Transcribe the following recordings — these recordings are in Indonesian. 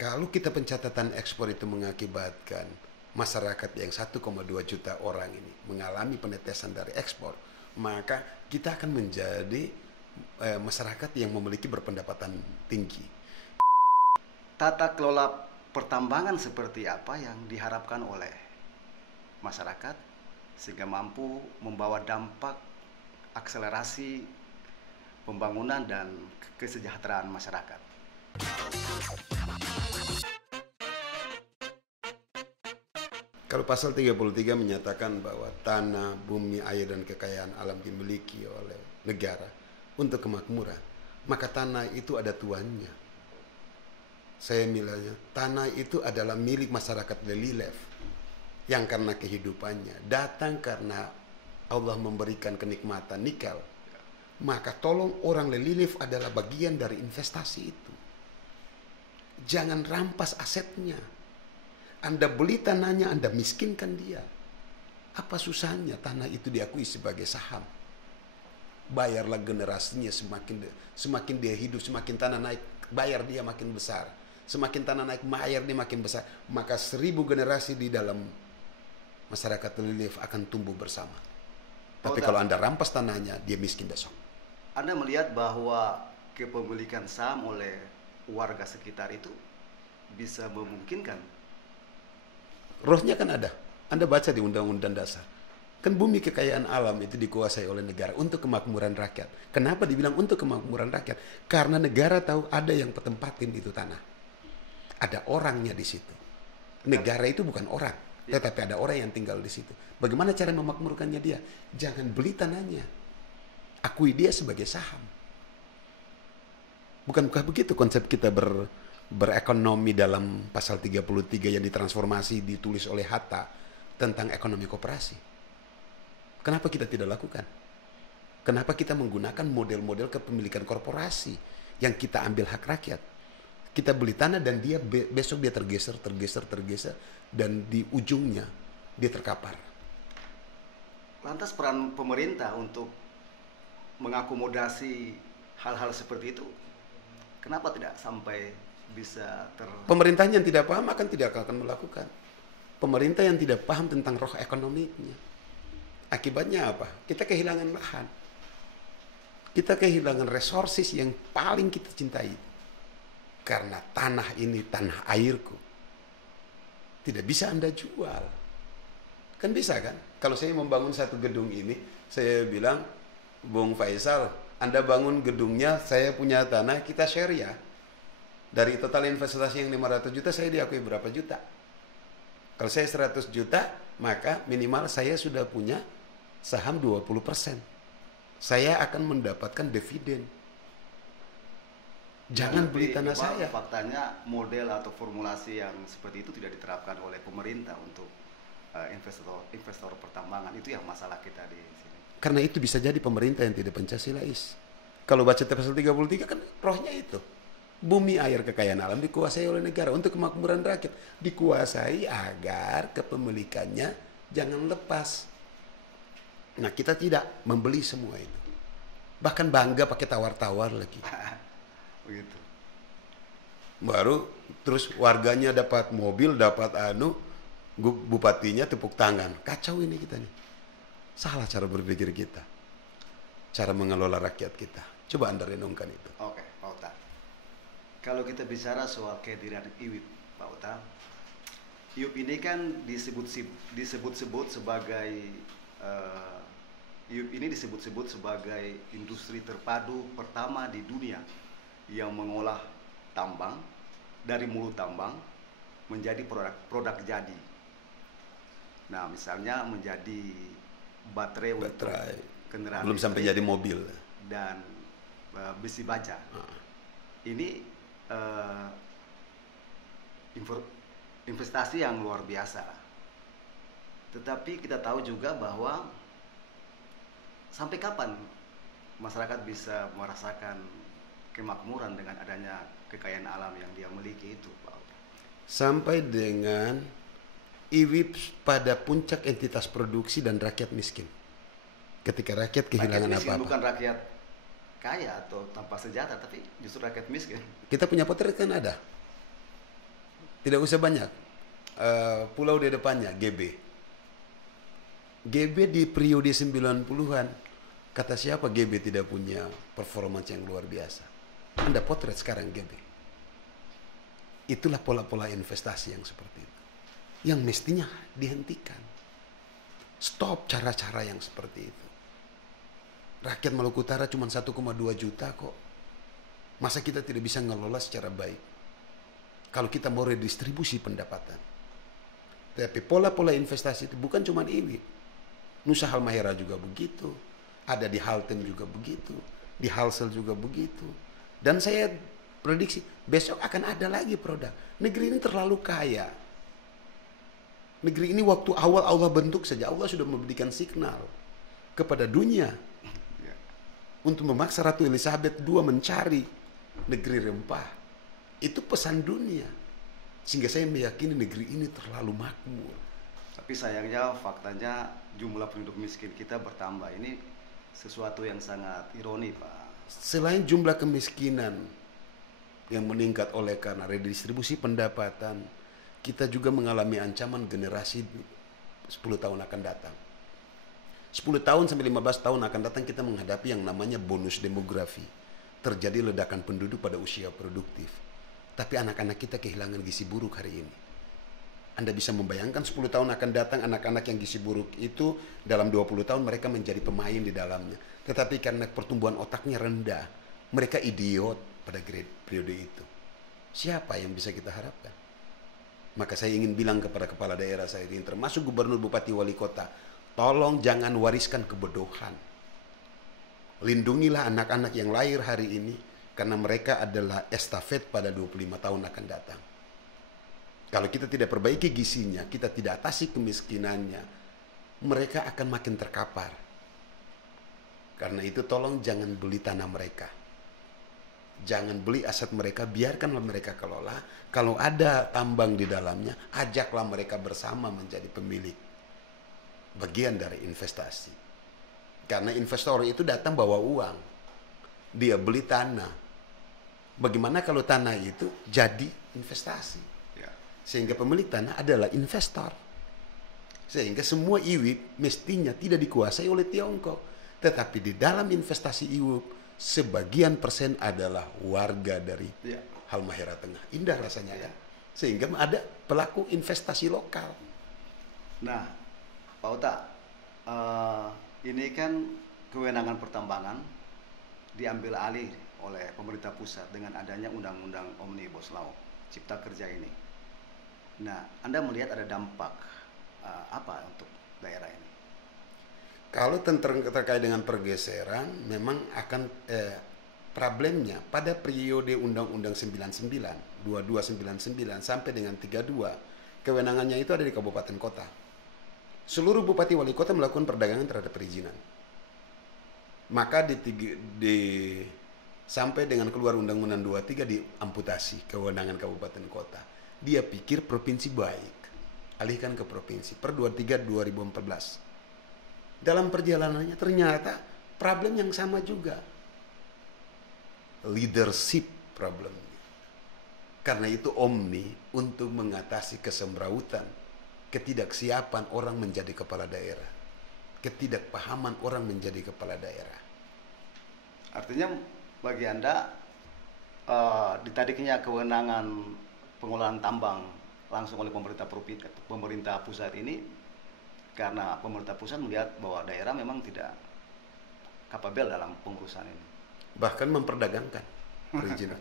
Kalau kita pencatatan ekspor itu mengakibatkan masyarakat yang 1,2 juta orang ini mengalami penetesan dari ekspor, maka kita akan menjadi masyarakat yang memiliki berpendapatan tinggi. Tata kelola pertambangan seperti apa yang diharapkan oleh masyarakat sehingga mampu membawa dampak akselerasi pembangunan dan kesejahteraan masyarakat? Kalau pasal 33 menyatakan bahwa tanah, bumi, air, dan kekayaan alam dimiliki oleh negara untuk kemakmuran, maka tanah itu ada tuannya. Saya bilangnya, tanah itu adalah milik masyarakat Lelilef yang karena kehidupannya datang karena Allah memberikan kenikmatan nikel. Maka tolong orang Lelilef adalah bagian dari investasi itu. Jangan rampas asetnya. Anda beli tanahnya, Anda miskinkan dia. Apa susahnya tanah itu diakui sebagai saham? Bayarlah generasinya, semakin dia hidup, semakin tanah naik, bayar dia makin besar. Semakin tanah naik, bayar dia makin besar. Maka 1000 generasi di dalam masyarakat Lelilef akan tumbuh bersama. Tapi kalau Anda rampas tanahnya, dia miskin besok. Anda melihat bahwa kepemilikan saham oleh warga sekitar itu bisa memungkinkan? Rohnya kan ada. Anda baca di Undang-Undang Dasar. Kan bumi kekayaan alam itu dikuasai oleh negara untuk kemakmuran rakyat. Kenapa dibilang untuk kemakmuran rakyat? Karena negara tahu ada yang tempatin itu tanah. Ada orangnya di situ. Negara itu bukan orang, tetapi ada orang yang tinggal di situ. Bagaimana cara memakmurkannya dia? Jangan beli tanahnya. Akui dia sebagai saham. Bukankah begitu konsep kita berekonomi dalam pasal 33 yang ditransformasi ditulis oleh Hatta tentang ekonomi koperasi? Kenapa kita tidak lakukan? Kenapa kita menggunakan model-model kepemilikan korporasi yang kita ambil hak rakyat? Kita beli tanah dan dia besok dia tergeser dan di ujungnya dia terkapar. Lantas peran pemerintah untuk mengakomodasi hal-hal seperti itu, kenapa tidak sampai bisa Pemerintah yang tidak paham akan tidak akan melakukan. Pemerintah yang tidak paham tentang roh ekonominya. Akibatnya apa? Kita kehilangan lahan. Kita kehilangan resources yang paling kita cintai. Karena tanah ini tanah airku. Tidak bisa Anda jual. Kan bisa kan? Kalau saya membangun satu gedung ini, saya bilang, Bung Faisal, Anda bangun gedungnya, saya punya tanah, kita share ya. Dari total investasi yang 500 juta, saya diakui berapa juta? Kalau saya 100 juta, maka minimal saya sudah punya saham 20%. Saya akan mendapatkan dividen. Jangan beli tanah saya. Faktanya model atau formulasi yang seperti itu tidak diterapkan oleh pemerintah untuk investor pertambangan. Itu yang masalah kita di sini. Karena itu bisa jadi pemerintah yang tidak Pancasilais. Kalau baca pasal 33 kan rohnya itu. Bumi, air, kekayaan alam dikuasai oleh negara untuk kemakmuran rakyat. Dikuasai agar kepemilikannya jangan lepas. Nah, kita tidak membeli semua itu. Bahkan bangga pakai tawar-tawar lagi. Begitu. Baru terus warganya dapat mobil, dapat bupatinya tepuk tangan. Kacau ini kita nih. Salah cara berpikir kita. Cara mengelola rakyat kita. Coba Anda renungkan itu. Oke, Pak Uta. Kalau kita bicara soal kehadiran IWIP, Pak Uta, IWIP ini kan disebut-sebut sebagai IWIP ini disebut-sebut sebagai industri terpadu pertama di dunia yang mengolah tambang dari mulut tambang menjadi produk jadi. Nah, misalnya menjadi baterai untuk kendaraan belum sampai jadi mobil dan besi baja. Ini investasi yang luar biasa. Tetapi kita tahu juga bahwa sampai kapan masyarakat bisa merasakan kemakmuran dengan adanya kekayaan alam yang dia miliki itu, Pak? Sampai dengan IWIP pada puncak entitas produksi dan rakyat miskin. Ketika rakyat kehilangan apa-apa. Bukan rakyat kaya atau tanpa senjata, tapi justru rakyat miskin. Kita punya potret kan ada. Tidak usah banyak. Pulau di depannya, GB. GB di periode 90-an, kata siapa GB tidak punya performance yang luar biasa? Anda potret sekarang GB. Itulah pola-pola investasi yang seperti itu. Yang mestinya dihentikan. Stop cara-cara yang seperti itu. Rakyat Maluku Utara cuma 1,2 juta kok. Masa kita tidak bisa ngelola secara baik? Kalau kita mau redistribusi pendapatan. Tapi pola-pola investasi itu bukan cuma ini. Nusa Halmahera juga begitu. Ada di Halten juga begitu. Di Halsel juga begitu. Dan saya prediksi besok akan ada lagi produk. Negeri ini terlalu kaya. Negeri ini waktu awal Allah bentuk saja, Allah sudah memberikan signal kepada dunia untuk memaksa Ratu Elizabeth II mencari negeri rempah. Itu pesan dunia. Sehingga saya meyakini negeri ini terlalu makmur. Tapi sayangnya faktanya jumlah penduduk miskin kita bertambah. Ini sesuatu yang sangat ironi, Pak. Selain jumlah kemiskinan yang meningkat oleh karena redistribusi pendapatan, kita juga mengalami ancaman generasi 10 tahun akan datang. 10 tahun sampai 15 tahun akan datang kita menghadapi yang namanya bonus demografi. Terjadi ledakan penduduk pada usia produktif. Tapi anak-anak kita kehilangan gizi buruk hari ini. Anda bisa membayangkan 10 tahun akan datang anak-anak yang gizi buruk itu dalam 20 tahun mereka menjadi pemain di dalamnya. Tetapi karena pertumbuhan otaknya rendah, mereka idiot pada periode itu. Siapa yang bisa kita harapkan? Maka saya ingin bilang kepada kepala daerah saya ini, termasuk gubernur, bupati, wali kota, tolong jangan wariskan kebodohan. Lindungilah anak-anak yang lahir hari ini, karena mereka adalah estafet pada 25 tahun akan datang. Kalau kita tidak perbaiki gizinya, kita tidak atasi kemiskinannya, mereka akan makin terkapar. Karena itu tolong jangan beli tanah mereka. Jangan beli aset mereka, biarkanlah mereka kelola. Kalau ada tambang di dalamnya, ajaklah mereka bersama menjadi pemilik. Bagian dari investasi. Karena investor itu datang bawa uang. Dia beli tanah. Bagaimana kalau tanah itu jadi investasi? Sehingga pemilik tanah adalah investor. Sehingga semua IWIP mestinya tidak dikuasai oleh Tiongkok. Tetapi di dalam investasi IWIP, sebagian persen adalah warga dari Halmahera Tengah. Indah rasanya ya. Sehingga ada pelaku investasi lokal. Nah, Pak Uta, ini kan kewenangan pertambangan diambil alih oleh pemerintah pusat dengan adanya Undang-Undang Omnibus Law Cipta Kerja ini. Nah, Anda melihat ada dampak apa untuk daerah ini? Kalau terkait dengan pergeseran, memang akan problemnya pada periode Undang-Undang 99, 2299 sampai dengan 32, kewenangannya itu ada di kabupaten kota. Seluruh bupati wali kota melakukan perdagangan terhadap perizinan. Maka sampai dengan keluar Undang-Undang 23 diamputasi kewenangan kabupaten kota. Dia pikir provinsi baik, alihkan ke provinsi per 23 2014. Dalam perjalanannya ternyata problem yang sama juga. Leadership problem. Karena itu Omni untuk mengatasi kesemrautan, ketidaksiapan orang menjadi kepala daerah, ketidakpahaman orang menjadi kepala daerah. Artinya bagi Anda ditariknya kewenangan pengolahan tambang langsung oleh pemerintah pusat ini karena pemerintah pusat melihat bahwa daerah memang tidak kapabel dalam pengurusan ini. Bahkan memperdagangkan perizinan.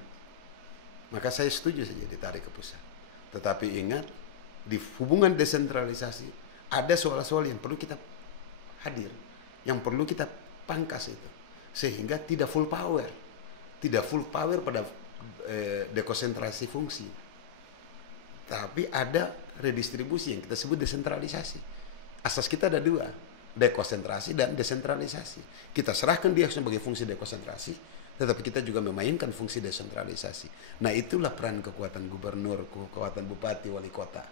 Maka saya setuju saja ditarik ke pusat. Tetapi ingat, di hubungan desentralisasi ada soal-soal yang perlu kita hadir, yang perlu kita pangkas itu. Sehingga tidak full power. Tidak full power pada dekonsentrasi fungsi. Tapi ada redistribusi yang kita sebut desentralisasi. Asas kita ada dua, dekonsentrasi dan desentralisasi. Kita serahkan dia sebagai fungsi dekonsentrasi, tetapi kita juga memainkan fungsi desentralisasi. Nah, itulah peran kekuatan gubernur, kekuatan bupati, wali kota.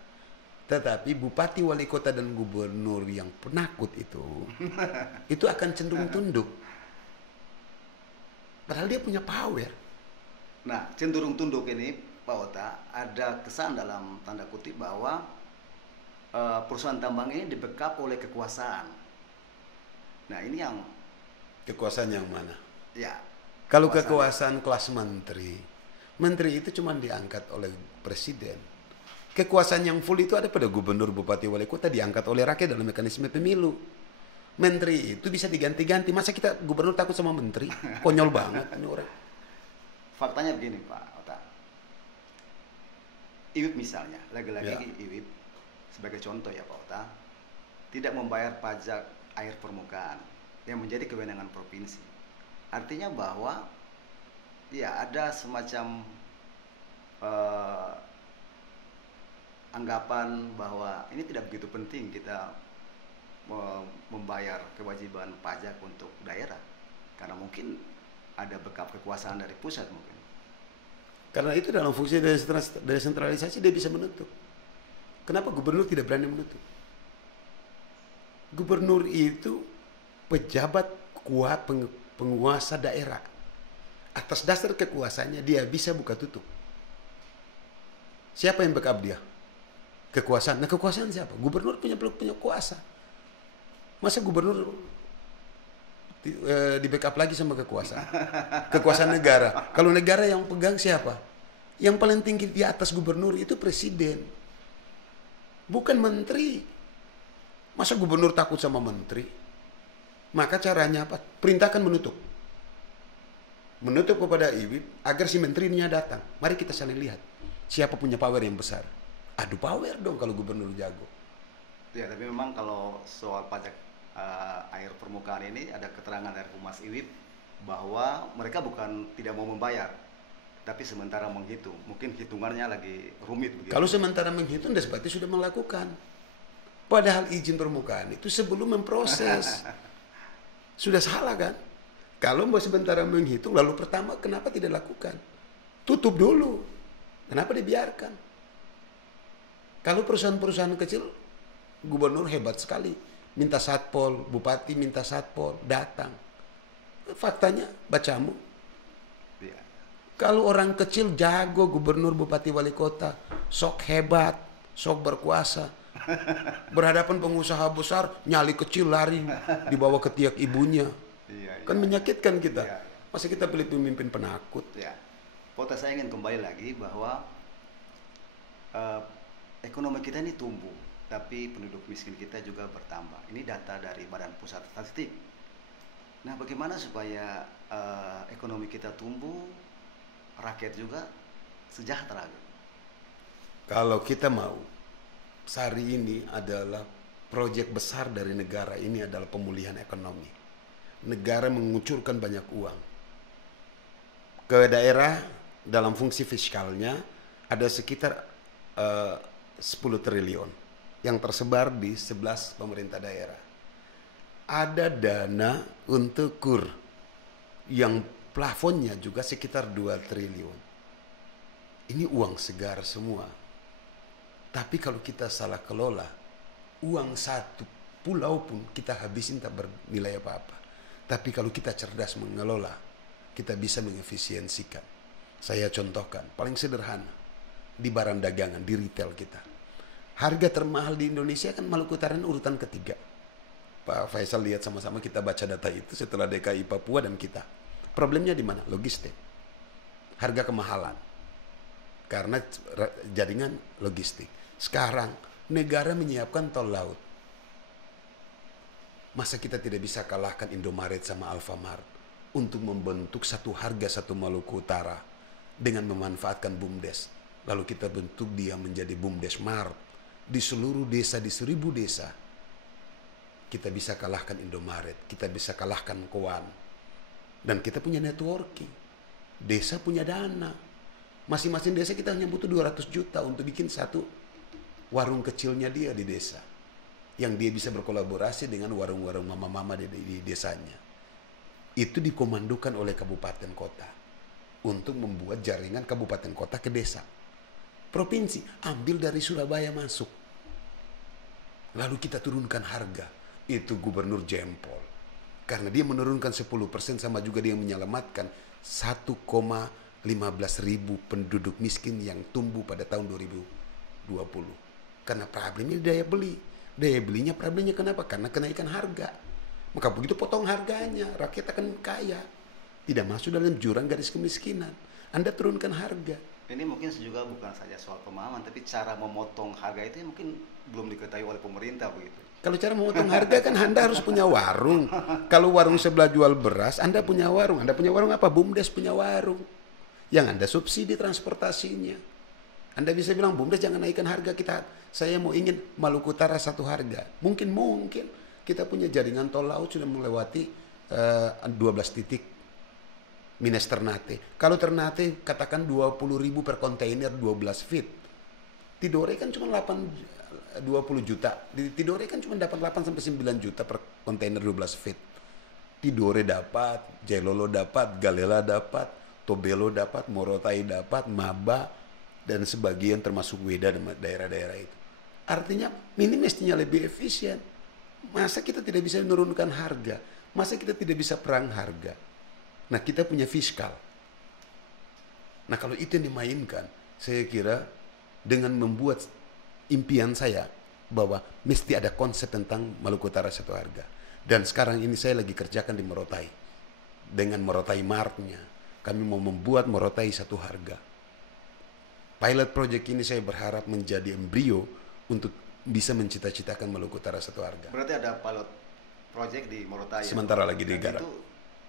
Tetapi bupati, wali kota, dan gubernur yang penakut itu akan cenderung tunduk. Padahal dia punya power. Nah, cenderung tunduk ini Pak Ota, ada kesan dalam tanda kutip bahwa perusahaan tambang ini di-backup oleh kekuasaan. Nah, ini yang Kekuasaan yang mana? ya Kalau kekuasaan kelas menteri, menteri itu cuma diangkat oleh presiden. Kekuasaan yang full itu ada pada gubernur, bupati, wali kota, diangkat oleh rakyat dalam mekanisme pemilu. Menteri itu bisa diganti-ganti. Masa kita gubernur takut sama menteri? Konyol banget ini orang. faktanya begini Pak Ota. IWIP misalnya, lagi-lagi Ya. IWIP sebagai contoh ya Pak Ota, tidak membayar pajak air permukaan yang menjadi kewenangan provinsi. Artinya bahwa ya ada semacam anggapan bahwa ini tidak begitu penting kita membayar kewajiban pajak untuk daerah karena mungkin ada backup kekuasaan dari pusat mungkin. Karena itu dalam fungsi desentralisasi dia bisa menutup. Kenapa gubernur tidak berani menutup? Gubernur itu pejabat kuat penguasa daerah. Atas dasar kekuasaannya dia bisa buka tutup. Siapa yang backup dia? Kekuasaan. Nah, kekuasaan siapa? Gubernur punya kuasa. Masa gubernur di backup lagi sama kekuasaan? Kekuasaan negara. Kalau negara yang pegang siapa? Yang paling tinggi di atas gubernur itu presiden. Bukan menteri. Masa gubernur takut sama menteri? Maka caranya apa? Perintahkan menutup. Menutup kepada IWIP agar si menterinya datang. Mari kita saling lihat. Siapa punya power yang besar? Adu power dong kalau gubernur jago. Ya, tapi memang kalau soal pajak air permukaan ini ada keterangan dari Humas IWIP bahwa mereka bukan tidak mau membayar, tapi sementara menghitung. Mungkin hitungannya lagi rumit begitu. Kalau sementara menghitung, dan seperti sudah melakukan. Padahal izin permukaan itu sebelum memproses. Sudah salah kan? Kalau mau sementara menghitung, lalu pertama kenapa tidak lakukan? Tutup dulu. Kenapa dibiarkan? Kalau perusahaan-perusahaan kecil, gubernur hebat sekali. Minta satpol, bupati minta satpol, datang. Faktanya, bacamu. Ya. Kalau orang kecil jago, gubernur, bupati, wali kota, sok hebat, sok berkuasa. Berhadapan pengusaha besar, nyali kecil lari dibawa ke tiak ibunya. Iya, Kan menyakitkan kita. Iya. Masa kita pilih pemimpin penakut? Ya. Kota saya ingin kembali lagi bahwa ekonomi kita ini tumbuh, tapi penduduk miskin kita juga bertambah. Ini data dari Badan Pusat Statistik. Nah, bagaimana supaya ekonomi kita tumbuh, rakyat juga sejahtera? Kalau kita mau, hari ini adalah proyek besar dari negara ini adalah pemulihan ekonomi. Negara mengucurkan banyak uang ke daerah dalam fungsi fiskalnya ada sekitar 10 triliun yang tersebar di 11 pemerintah daerah. Ada dana untuk KUR yang plafonnya juga sekitar 2 triliun. Ini uang segar semua. Tapi kalau kita salah kelola, uang satu pulau pun kita habisin tak bernilai apa-apa. Tapi kalau kita cerdas mengelola, kita bisa mengefisiensikan. Saya contohkan, paling sederhana, di barang dagangan, di retail kita. Harga termahal di Indonesia kan Maluku Utara urutan ketiga. Pak Faisal lihat sama-sama, kita baca data itu setelah DKI, Papua, dan kita. Problemnya di mana? Logistik. Harga kemahalan. Karena jaringan logistik. Sekarang negara menyiapkan tol laut. Masa kita tidak bisa kalahkan Indomaret sama Alfamart untuk membentuk satu harga satu Maluku Utara dengan memanfaatkan BUMDes. Lalu kita bentuk dia menjadi BUMDes Mart di seluruh desa, di 1000 desa. Kita bisa kalahkan Indomaret, kita bisa kalahkan Koan. Dan kita punya networking. Desa punya dana. Masing-masing desa kita hanya butuh 200 juta untuk bikin satu warung kecilnya dia di desa. Yang dia bisa berkolaborasi dengan warung-warung mama-mama di desanya. Itu dikomandokan oleh kabupaten kota. Untuk membuat jaringan kabupaten kota ke desa. Provinsi, ambil dari Surabaya masuk. Lalu kita turunkan harga. Itu gubernur jempol. Karena dia menurunkan 10% sama juga dia menyelamatkan 1,5 15.000 penduduk miskin yang tumbuh pada tahun 2020. Karena problemnya daya beli. Daya belinya problemnya kenapa? Karena kenaikan harga. Maka begitu potong harganya, rakyat akan kaya. Tidak masuk dalam jurang garis kemiskinan. Anda turunkan harga. Ini mungkin juga bukan saja soal pemahaman, tapi cara memotong harga itu mungkin belum diketahui oleh pemerintah begitu. Kalau cara memotong harga kan Anda harus punya warung. Kalau warung sebelah jual beras, Anda punya warung. Anda punya warung apa? BUMDes punya warung. Yang Anda subsidi transportasinya. Anda bisa bilang, BUMDes jangan naikkan harga kita. Saya mau ingin Maluku Utara satu harga. Mungkin kita punya jaringan tol laut sudah melewati 12 titik minus Ternate. Kalau Ternate katakan 20.000 per kontainer 12 feet. Tidore kan cuma 20 juta. Tidore kan cuma dapat 8 sampai 9 juta per kontainer 12 feet. Tidore dapat, Jailolo dapat, Galela dapat, Tobelo dapat, Morotai dapat, Maba, dan sebagian termasuk Weda dan daerah-daerah itu. Artinya ini mestinya lebih efisien. Masa kita tidak bisa menurunkan harga? Masa kita tidak bisa perang harga? Nah, kita punya fiskal. Nah, kalau itu yang dimainkan, saya kira dengan membuat impian saya bahwa mesti ada konsep tentang Maluku Utara satu harga. Dan sekarang ini saya lagi kerjakan di Morotai. Dengan Morotai Martnya, kami mau membuat Morotai satu harga. Pilot project ini saya berharap menjadi embrio untuk bisa mencita-citakan Maluku Utara satu harga. Berarti ada pilot project di Morotai. Sementara lagi digarap. Itu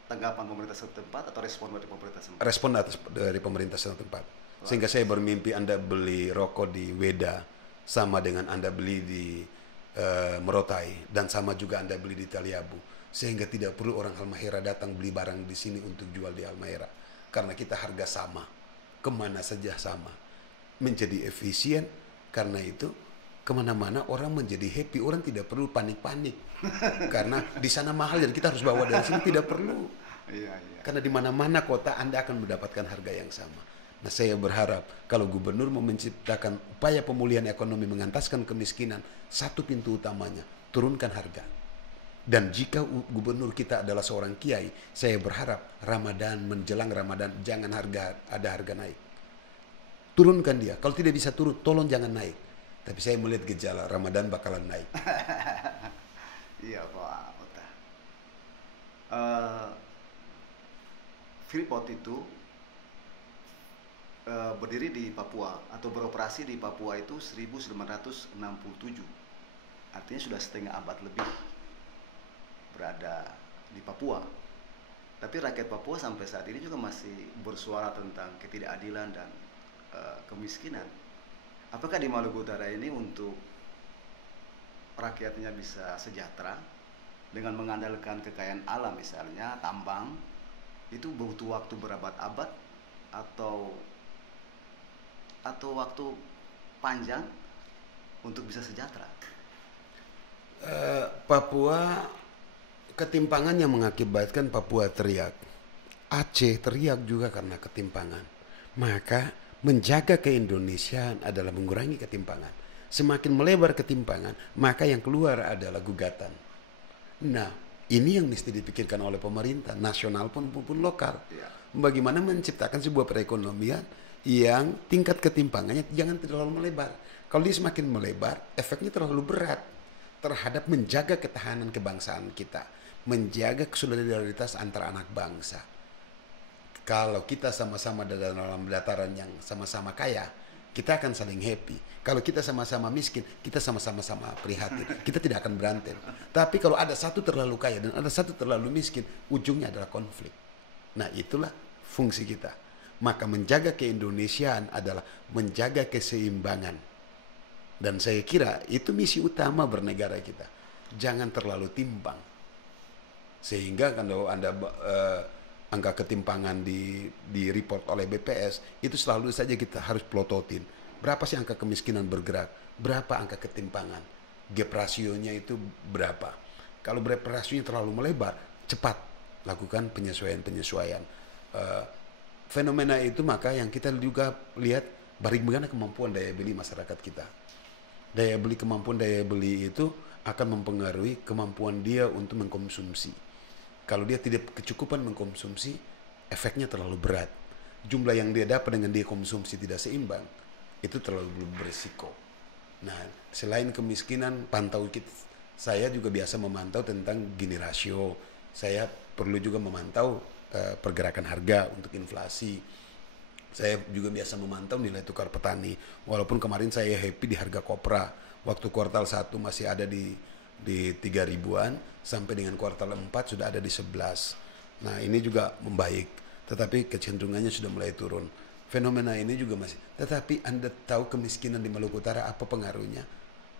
tanggapan pemerintah setempat atau respon dari pemerintah setempat? Respon dari pemerintah setempat. Sehingga saya bermimpi Anda beli rokok di Weda sama dengan Anda beli di Morotai, dan sama juga Anda beli di Taliabu. Sehingga tidak perlu orang Halmahera datang beli barang di sini untuk jual di Halmahera. Karena kita harga sama, kemana saja sama. Menjadi efisien, karena itu kemana-mana orang menjadi happy. Orang tidak perlu panik-panik. Karena di sana mahal dan kita harus bawa dari sini, tidak perlu. Iya. Karena di mana-mana kota Anda akan mendapatkan harga yang sama. Nah, saya berharap kalau gubernur mau menciptakan upaya pemulihan ekonomi mengentaskan kemiskinan, satu pintu utamanya, turunkan harga. Dan jika gubernur kita adalah seorang kiai, saya berharap Ramadan, menjelang Ramadan, jangan ada harga naik. Turunkan dia. Kalau tidak bisa turun, tolong jangan naik. Tapi saya melihat gejala Ramadan bakalan naik. Iya Pak Ota. Freeport itu berdiri di Papua atau beroperasi di Papua itu 1967. Artinya sudah setengah abad lebih berada di Papua. Tapi rakyat Papua sampai saat ini juga masih bersuara tentang ketidakadilan dan kemiskinan. Apakah di Maluku Utara ini untuk rakyatnya bisa sejahtera dengan mengandalkan kekayaan alam, misalnya tambang, itu butuh waktu berabad-abad atau waktu panjang untuk bisa sejahtera? Papua ketimpangan yang mengakibatkan Papua teriak. Aceh teriak juga karena ketimpangan. Maka menjaga keindonesiaan adalah mengurangi ketimpangan. Semakin melebar ketimpangan, maka yang keluar adalah gugatan. Nah, ini yang mesti dipikirkan oleh pemerintah nasional maupun lokal. Bagaimana menciptakan sebuah perekonomian yang tingkat ketimpangannya jangan terlalu melebar. Kalau dia semakin melebar, efeknya terlalu berat terhadap menjaga ketahanan kebangsaan kita, menjaga solidaritas antara anak bangsa. Kalau kita sama-sama dalam dataran yang sama-sama kaya, kita akan saling happy. Kalau kita sama-sama miskin, kita sama-sama prihatin. Kita tidak akan berantem. Tapi kalau ada satu terlalu kaya dan ada satu terlalu miskin, ujungnya adalah konflik. Nah, itulah fungsi kita. Maka menjaga keindonesiaan adalah menjaga keseimbangan. Dan saya kira itu misi utama bernegara kita. Jangan terlalu timpang. Sehingga kalau Anda angka ketimpangan di report oleh BPS, itu selalu saja kita harus plototin. Berapa sih angka kemiskinan bergerak? Berapa angka ketimpangan? Gap rasionya itu berapa? Kalau gap rasionya terlalu melebar, cepat lakukan penyesuaian. Fenomena itu maka yang kita juga lihat bagaimana kemampuan daya beli masyarakat kita. Kemampuan daya beli itu akan mempengaruhi kemampuan dia untuk mengkonsumsi. Kalau dia tidak kecukupan mengkonsumsi, efeknya terlalu berat. jumlah yang dia dapat dengan dia konsumsi tidak seimbang, itu terlalu berisiko. Nah, selain kemiskinan, saya juga biasa memantau tentang Gini rasio. Saya perlu juga memantau pergerakan harga untuk inflasi. Saya juga biasa memantau nilai tukar petani. Walaupun kemarin saya happy di harga kopra. Waktu kuartal 1 masih ada di 3 ribuan, sampai dengan kuartal 4 sudah ada di 11. Nah, ini juga membaik, tetapi kecenderungannya sudah mulai turun. Fenomena ini juga masih. Tetapi Anda tahu kemiskinan di Maluku Utara apa pengaruhnya?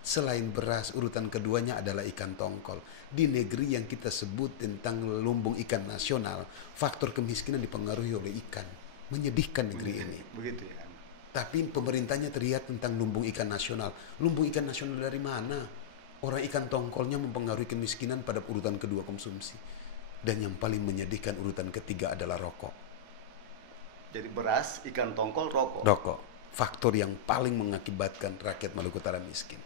Selain beras, urutan keduanya adalah ikan tongkol. Di negeri yang kita sebut tentang lumbung ikan nasional, faktor kemiskinan dipengaruhi oleh ikan. Menyedihkan negeri ini. Begitu ya. Tapi pemerintahnya teriak tentang lumbung ikan nasional. Lumbung ikan nasional dari mana? Orang ikan tongkolnya mempengaruhi kemiskinan pada urutan kedua konsumsi. Dan yang paling menyedihkan urutan ketiga adalah rokok. Jadi beras, ikan tongkol, rokok. Rokok. Faktor yang paling mengakibatkan rakyat Maluku Utara miskin.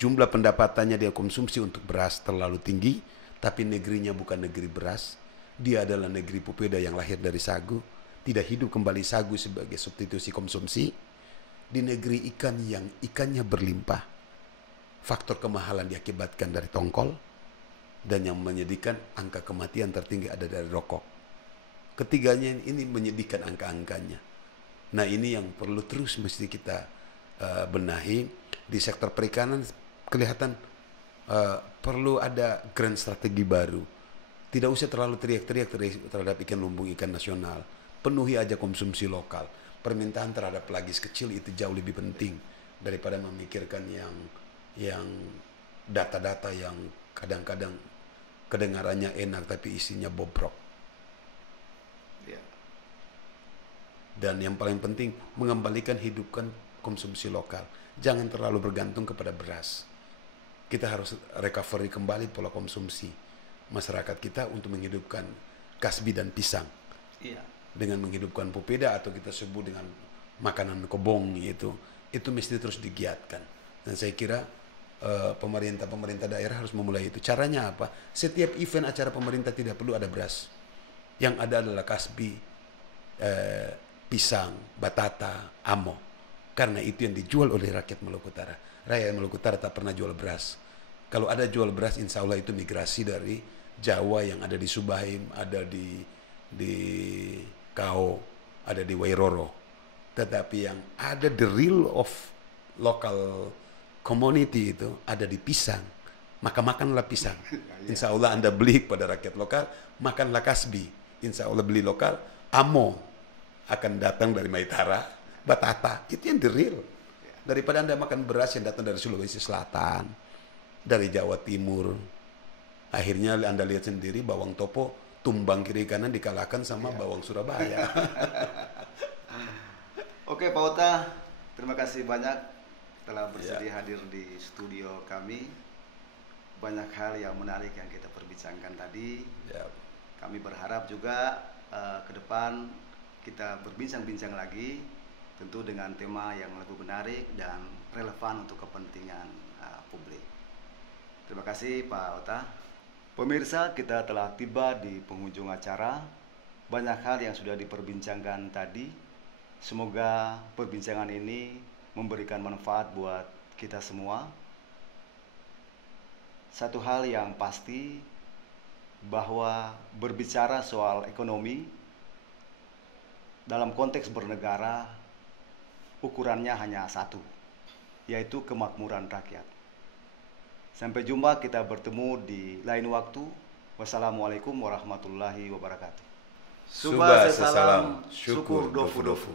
Jumlah pendapatannya dia konsumsi untuk beras terlalu tinggi, tapi negerinya bukan negeri beras. Dia adalah negeri pupeda yang lahir dari sagu. Tidak hidup kembali sagu sebagai substitusi konsumsi. Di negeri ikan yang ikannya berlimpah. Faktor kemahalan diakibatkan dari tongkol. Dan yang menyedihkan, angka kematian tertinggi ada dari rokok. Ketiganya ini menyedihkan angka-angkanya. Nah, ini yang perlu terus mesti kita benahi. Di sektor perikanan kelihatan perlu ada grand strategi baru. Tidak usah terlalu teriak-teriak terhadap ikan lumbung ikan nasional. Penuhi aja konsumsi lokal. Permintaan terhadap pelagis kecil itu jauh lebih penting daripada memikirkan yang data-data yang kadang-kadang kedengarannya enak tapi isinya bobrok. Ya. Dan yang paling penting, mengembalikan hidupkan konsumsi lokal. Jangan terlalu bergantung kepada beras. Kita harus recovery kembali pola konsumsi masyarakat kita untuk menghidupkan kasbi dan pisang. Iya. Dengan menghidupkan pupeda atau kita sebut dengan makanan kobong itu mesti terus digiatkan. Dan saya kira pemerintah daerah harus memulai itu. Caranya apa? Setiap event acara pemerintah tidak perlu ada beras. Yang ada adalah kasbi, pisang, batata, amo. Karena itu yang dijual oleh rakyat Maluku Utara. Rakyat Maluku Utara tak pernah jual beras. Kalau ada jual beras, insya Allah itu migrasi dari Jawa yang ada di Subaim, ada di Kao, ada di Wairoro. Tetapi yang ada the real of local community itu ada di pisang. Maka makanlah pisang. Insya Allah Anda beli pada rakyat lokal, makanlah kasbi. Insya Allah beli lokal, amo akan datang dari Maitara, batata, itu yang the real. Daripada Anda makan beras yang datang dari Sulawesi Selatan, dari Jawa Timur. Akhirnya Anda lihat sendiri bawang topo tumbang kiri kanan dikalahkan sama bawang Surabaya. Oke Pak Ota, terima kasih banyak telah bersedia hadir di studio kami. Banyak hal yang menarik yang kita perbincangkan tadi. Kami berharap juga ke depan kita berbincang-bincang lagi, tentu dengan tema yang lebih menarik dan relevan untuk kepentingan publik. Terima kasih Pak Ota. Pemirsa, kita telah tiba di penghujung acara. Banyak hal yang sudah diperbincangkan tadi. Semoga perbincangan ini memberikan manfaat buat kita semua. Satu hal yang pasti, bahwa berbicara soal ekonomi dalam konteks bernegara, ukurannya hanya satu, yaitu kemakmuran rakyat. Sampai jumpa, kita bertemu di lain waktu. Wassalamualaikum warahmatullahi wabarakatuh. Subah sesalam, syukur dofu-dofu.